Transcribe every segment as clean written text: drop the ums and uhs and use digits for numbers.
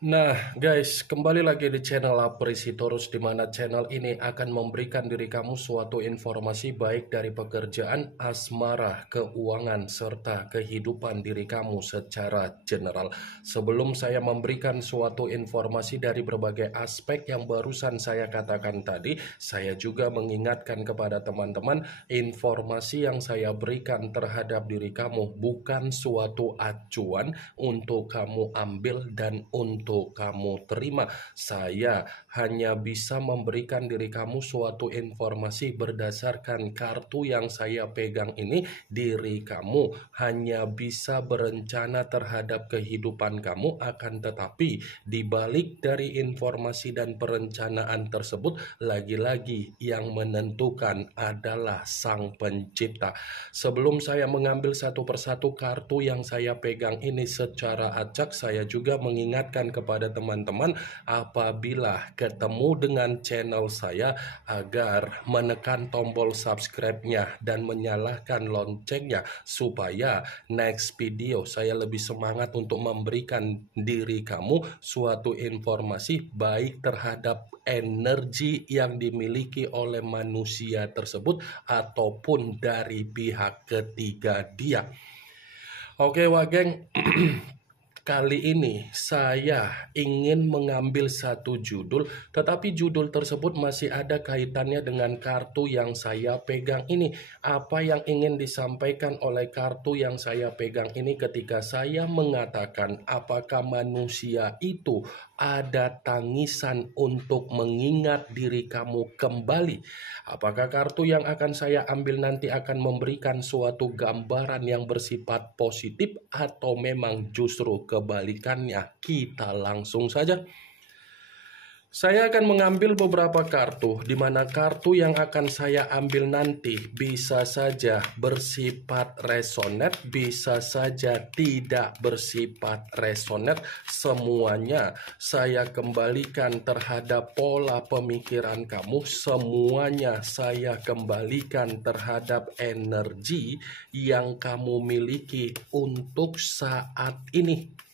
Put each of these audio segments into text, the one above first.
Nah guys, kembali lagi di channel Apresitorus, di mana channel ini akan memberikan diri kamu suatu informasi baik dari pekerjaan, asmara, keuangan, serta kehidupan diri kamu secara general. Sebelum saya memberikan suatu informasi dari berbagai aspek yang barusan saya katakan tadi, saya juga mengingatkan kepada teman-teman, informasi yang saya berikan terhadap diri kamu bukan suatu acuan untuk kamu ambil dan untuk kamu terima. Saya hanya bisa memberikan diri kamu suatu informasi berdasarkan kartu yang saya pegang ini. Diri kamu hanya bisa berencana terhadap kehidupan kamu, akan tetapi dibalik dari informasi dan perencanaan tersebut, lagi-lagi yang menentukan adalah Sang Pencipta. Sebelum saya mengambil satu persatu kartu yang saya pegang ini secara acak, saya juga mengingatkan kepada teman-teman apabila ketemu dengan channel saya agar menekan tombol subscribe-nya dan menyalakan loncengnya supaya next video saya lebih semangat untuk memberikan diri kamu suatu informasi baik terhadap energi yang dimiliki oleh manusia tersebut ataupun dari pihak ketiga dia. Oke wah geng, kali ini saya ingin mengambil satu judul, tetapi judul tersebut masih ada kaitannya dengan kartu yang saya pegang ini. Apa yang ingin disampaikan oleh kartu yang saya pegang ini ketika saya mengatakan apakah manusia itu ada tangisan untuk mengingat diri kamu kembali? Apakah kartu yang akan saya ambil nanti akan memberikan suatu gambaran yang bersifat positif atau memang justru kebalikannya? Kita langsung saja. Saya akan mengambil beberapa kartu, di mana kartu yang akan saya ambil nanti bisa saja bersifat resonate, bisa saja tidak bersifat resonate. Semuanya saya kembalikan terhadap pola pemikiran kamu, semuanya saya kembalikan terhadap energi yang kamu miliki untuk saat ini.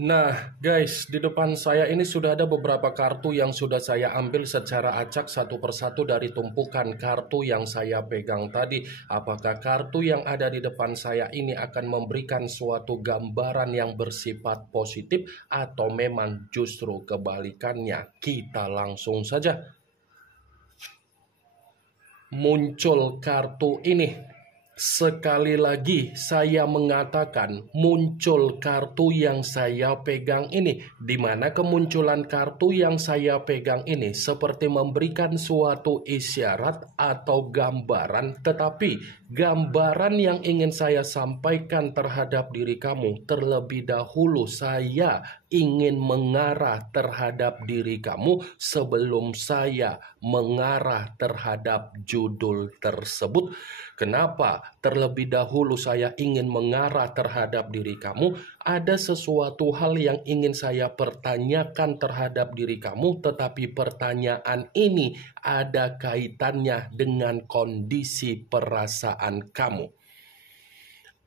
Nah guys, di depan saya ini sudah ada beberapa kartu yang sudah saya ambil secara acak satu persatu dari tumpukan kartu yang saya pegang tadi. Apakah kartu yang ada di depan saya ini akan memberikan suatu gambaran yang bersifat positif atau memang justru kebalikannya? Kita langsung saja. Muncul kartu ini. Sekali lagi saya mengatakan muncul kartu yang saya pegang ini, di mana kemunculan kartu yang saya pegang ini seperti memberikan suatu isyarat atau gambaran, tetapi gambaran yang ingin saya sampaikan terhadap diri kamu terlebih dahulu saya ingin mengarah terhadap diri kamu sebelum saya mengarah terhadap judul tersebut. Kenapa terlebih dahulu saya ingin mengarah terhadap diri kamu? Ada sesuatu hal yang ingin saya pertanyakan terhadap diri kamu, tetapi pertanyaan ini ada kaitannya dengan kondisi perasaan kamu.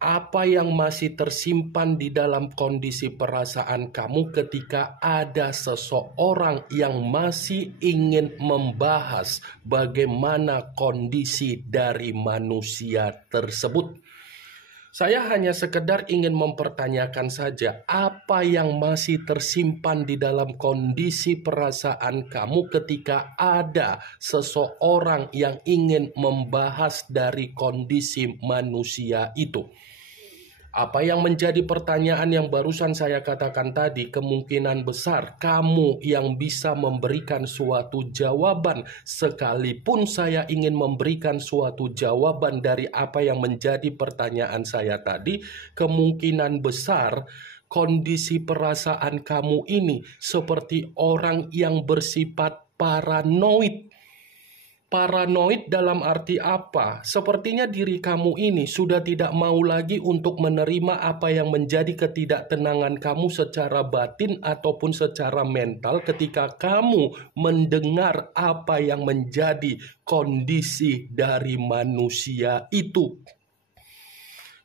Apa yang masih tersimpan di dalam kondisi perasaan kamu ketika ada seseorang yang masih ingin membahas bagaimana kondisi dari manusia tersebut? Saya hanya sekedar ingin mempertanyakan saja apa yang masih tersimpan di dalam kondisi perasaan kamu ketika ada seseorang yang ingin membahas dari kondisi manusia itu. Apa yang menjadi pertanyaan yang barusan saya katakan tadi, kemungkinan besar kamu yang bisa memberikan suatu jawaban. Sekalipun saya ingin memberikan suatu jawaban dari apa yang menjadi pertanyaan saya tadi, kemungkinan besar kondisi perasaan kamu ini seperti orang yang bersifat paranoid. Paranoid dalam arti apa? Sepertinya diri kamu ini sudah tidak mau lagi untuk menerima apa yang menjadi ketidaktenangan kamu secara batin ataupun secara mental ketika kamu mendengar apa yang menjadi kondisi dari manusia itu.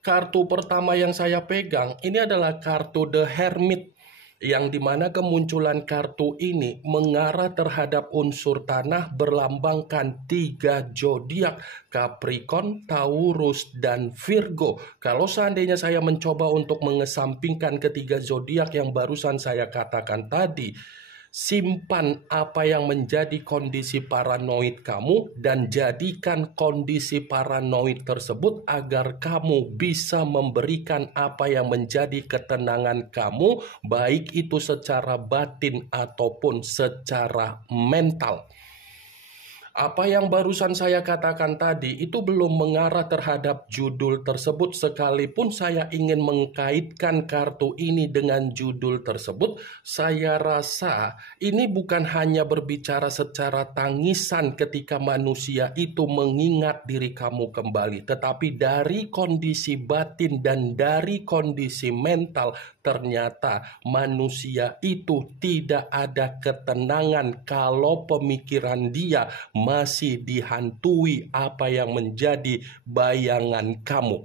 Kartu pertama yang saya pegang ini adalah kartu The Hermit, yang dimana kemunculan kartu ini mengarah terhadap unsur tanah berlambangkan 3 zodiak, Capricorn, Taurus, dan Virgo. Kalau seandainya saya mencoba untuk mengesampingkan ketiga zodiak yang barusan saya katakan tadi, simpan apa yang menjadi kondisi paranoid kamu dan jadikan kondisi paranoid tersebut agar kamu bisa memberikan apa yang menjadi ketenangan kamu, baik itu secara batin ataupun secara mental. Apa yang barusan saya katakan tadi itu belum mengarah terhadap judul tersebut, sekalipun saya ingin mengkaitkan kartu ini dengan judul tersebut. Saya rasa ini bukan hanya berbicara secara tangisan ketika manusia itu mengingat diri kamu kembali, tetapi dari kondisi batin dan dari kondisi mental, ternyata manusia itu tidak ada ketenangan kalau pemikiran dia masih dihantui apa yang menjadi bayangan kamu.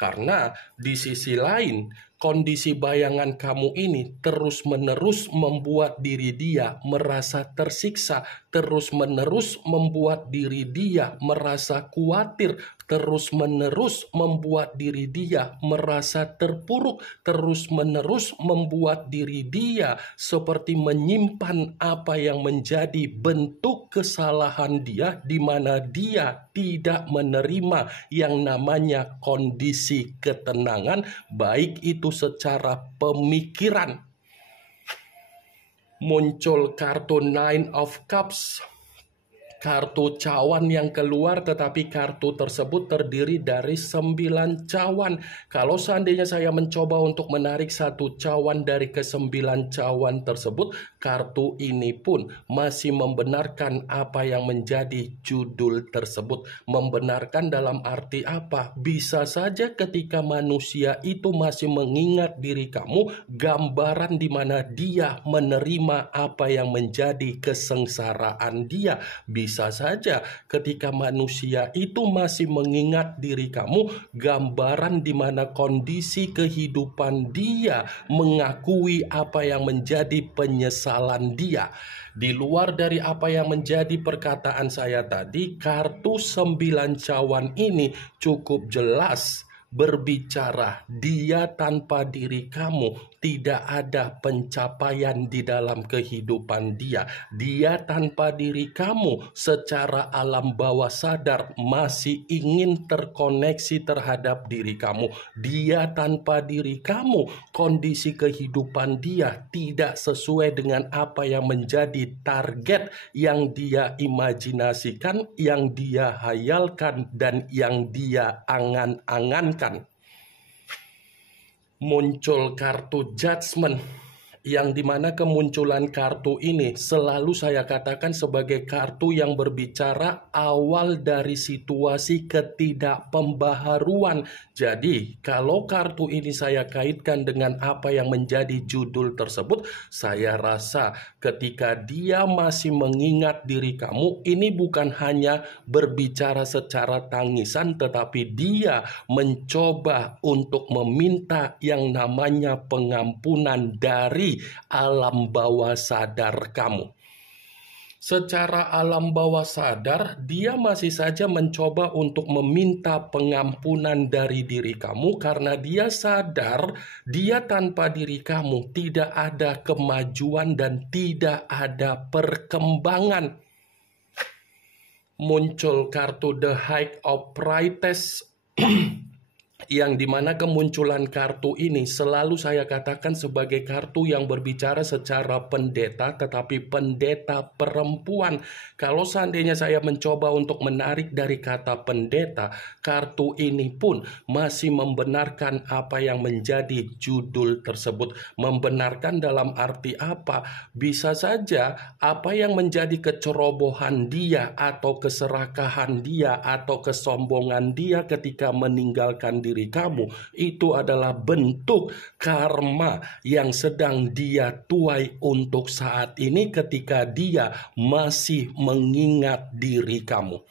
Karena di sisi lain, kondisi bayangan kamu ini terus-menerus membuat diri dia merasa tersiksa, terus-menerus membuat diri dia merasa khawatir, terus-menerus membuat diri dia merasa terpuruk, terus-menerus membuat diri dia seperti menyimpan apa yang menjadi bentuk kesalahan dia, di mana dia tidak menerima yang namanya kondisi ketenangan, baik itu secara pemikiran. Muncul kartu Nine of Cups, kartu cawan yang keluar, tetapi kartu tersebut terdiri dari 9 cawan. Kalau seandainya saya mencoba untuk menarik satu cawan dari ke-9 cawan tersebut, kartu ini pun masih membenarkan apa yang menjadi judul tersebut. Membenarkan dalam arti apa? Bisa saja ketika manusia itu masih mengingat diri kamu, gambaran di mana dia menerima apa yang menjadi kesengsaraan dia. Bisa saja ketika manusia itu masih mengingat diri kamu, gambaran di mana kondisi kehidupan dia mengakui apa yang menjadi penyesalan dia. Di luar dari apa yang menjadi perkataan saya tadi, kartu 9 cawan ini cukup jelas berbicara dia tanpa diri kamu tidak ada pencapaian di dalam kehidupan dia. Dia tanpa diri kamu secara alam bawah sadar masih ingin terkoneksi terhadap diri kamu. Dia tanpa diri kamu, kondisi kehidupan dia tidak sesuai dengan apa yang menjadi target yang dia imajinasikan, yang dia hayalkan, dan yang dia angan-angankan. Muncul kartu Judgment, yang dimana kemunculan kartu ini selalu saya katakan sebagai kartu yang berbicara awal dari situasi ketidakpembaharuan. Jadi kalau kartu ini saya kaitkan dengan apa yang menjadi judul tersebut, saya rasa ketika dia masih mengingat diri kamu, ini bukan hanya berbicara secara tangisan, tetapi dia mencoba untuk meminta yang namanya pengampunan dari alam bawah sadar kamu. Secara alam bawah sadar, dia masih saja mencoba untuk meminta pengampunan dari diri kamu karena dia sadar dia tanpa diri kamu tidak ada kemajuan dan tidak ada perkembangan. Muncul kartu The High of Priestess yang dimana kemunculan kartu ini selalu saya katakan sebagai kartu yang berbicara secara pendeta, tetapi pendeta perempuan. Kalau seandainya saya mencoba untuk menarik dari kata pendeta, kartu ini pun masih membenarkan apa yang menjadi judul tersebut. Membenarkan dalam arti apa? Bisa saja apa yang menjadi kecerobohan dia atau keserakahan dia atau kesombongan dia ketika meninggalkan diri kamu, itu adalah bentuk karma yang sedang dia tuai untuk saat ini ketika dia masih mengingat diri kamu.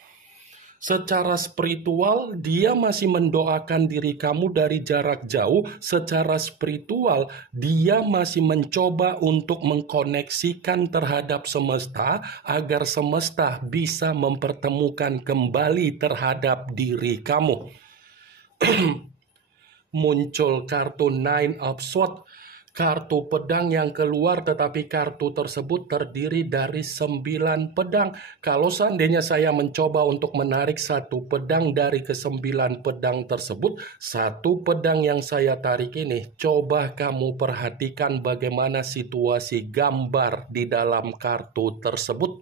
Secara spiritual, dia masih mendoakan diri kamu dari jarak jauh. Secara spiritual, dia masih mencoba untuk mengkoneksikan terhadap semesta agar semesta bisa mempertemukan kembali terhadap diri kamu. Muncul kartu Nine of Swords, kartu pedang yang keluar, tetapi kartu tersebut terdiri dari 9 pedang. Kalau seandainya saya mencoba untuk menarik satu pedang dari ke-9 pedang tersebut, satu pedang yang saya tarik ini, coba kamu perhatikan bagaimana situasi gambar di dalam kartu tersebut.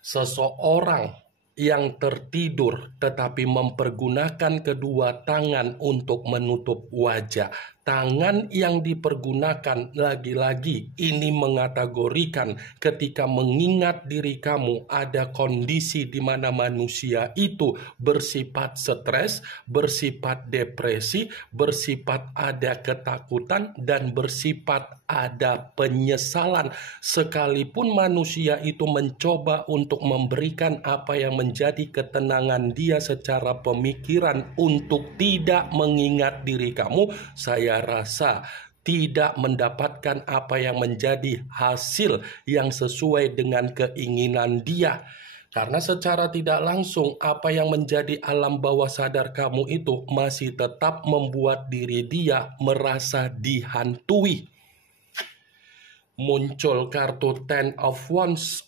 Seseorang yang tertidur tetapi mempergunakan kedua tangan untuk menutup wajah. Tangan yang dipergunakan lagi-lagi ini mengategorikan ketika mengingat diri kamu ada kondisi di mana manusia itu bersifat stres, bersifat depresi, bersifat ada ketakutan, dan bersifat ada penyesalan. Sekalipun manusia itu mencoba untuk memberikan apa yang menjadi ketenangan dia secara pemikiran untuk tidak mengingat diri kamu, saya rasa tidak mendapatkan apa yang menjadi hasil yang sesuai dengan keinginan dia. Karena secara tidak langsung apa yang menjadi alam bawah sadar kamu itu masih tetap membuat diri dia merasa dihantui. Muncul kartu Ten of Wands,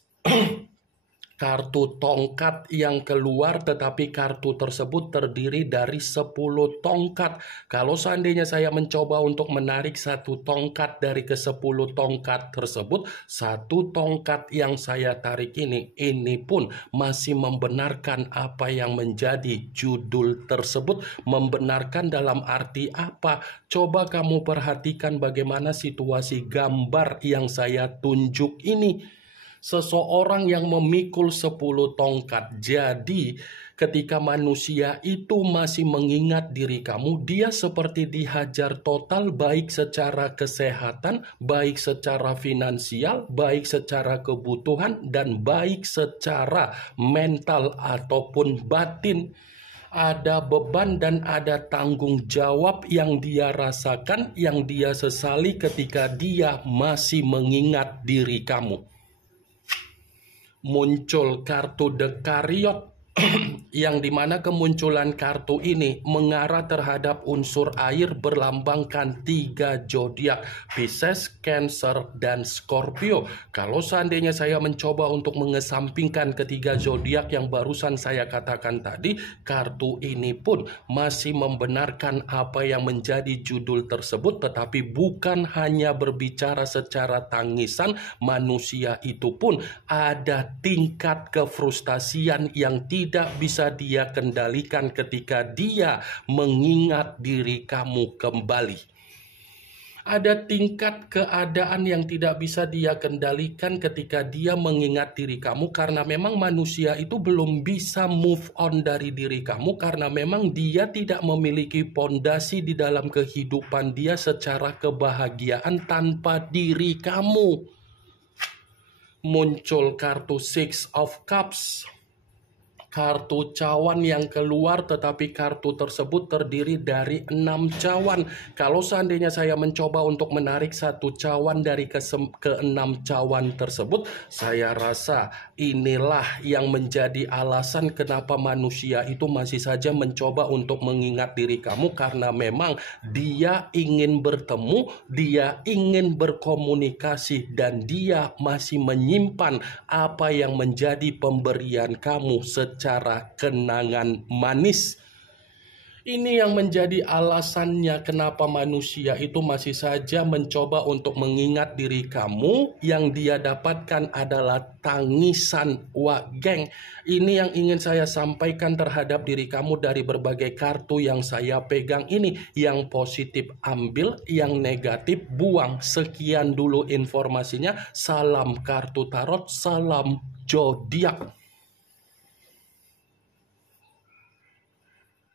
kartu tongkat yang keluar, tetapi kartu tersebut terdiri dari 10 tongkat. Kalau seandainya saya mencoba untuk menarik satu tongkat dari ke-10 tongkat tersebut, satu tongkat yang saya tarik ini pun masih membenarkan apa yang menjadi judul tersebut. Membenarkan dalam arti apa? Coba kamu perhatikan bagaimana situasi gambar yang saya tunjuk ini. Seseorang yang memikul 10 tongkat. Jadi ketika manusia itu masih mengingat diri kamu, dia seperti dihajar total, baik secara kesehatan, baik secara finansial, baik secara kebutuhan, dan baik secara mental ataupun batin. Ada beban dan ada tanggung jawab yang dia rasakan, yang dia sesali ketika dia masih mengingat diri kamu. Muncul kartu The Chariot yang dimana kemunculan kartu ini mengarah terhadap unsur air, berlambangkan 3 zodiak, Pisces, Cancer, dan Scorpio. Kalau seandainya saya mencoba untuk mengesampingkan ketiga zodiak yang barusan saya katakan tadi, kartu ini pun masih membenarkan apa yang menjadi judul tersebut, tetapi bukan hanya berbicara secara tangisan. Manusia itu pun ada tingkat kefrustasian yang tidak bisa dia kendalikan ketika dia mengingat diri kamu kembali. Ada tingkat keadaan yang tidak bisa dia kendalikan ketika dia mengingat diri kamu, karena memang manusia itu belum bisa move on dari diri kamu, karena memang dia tidak memiliki pondasi di dalam kehidupan dia secara kebahagiaan tanpa diri kamu. Muncul kartu Six of Cups, kartu cawan yang keluar, tetapi kartu tersebut terdiri dari 6 cawan. Kalau seandainya saya mencoba untuk menarik satu cawan dari ke-6 cawan tersebut, saya rasa Inilah yang menjadi alasan kenapa manusia itu masih saja mencoba untuk mengingat diri kamu, karena memang dia ingin bertemu, dia ingin berkomunikasi, dan dia masih menyimpan apa yang menjadi pemberian kamu secara kenangan manis. Ini yang menjadi alasannya kenapa manusia itu masih saja mencoba untuk mengingat diri kamu. Yang dia dapatkan adalah tangisan. Wah geng, ini yang ingin saya sampaikan terhadap diri kamu dari berbagai kartu yang saya pegang ini. Yang positif ambil, yang negatif buang. Sekian dulu informasinya. Salam kartu tarot, salam zodiak.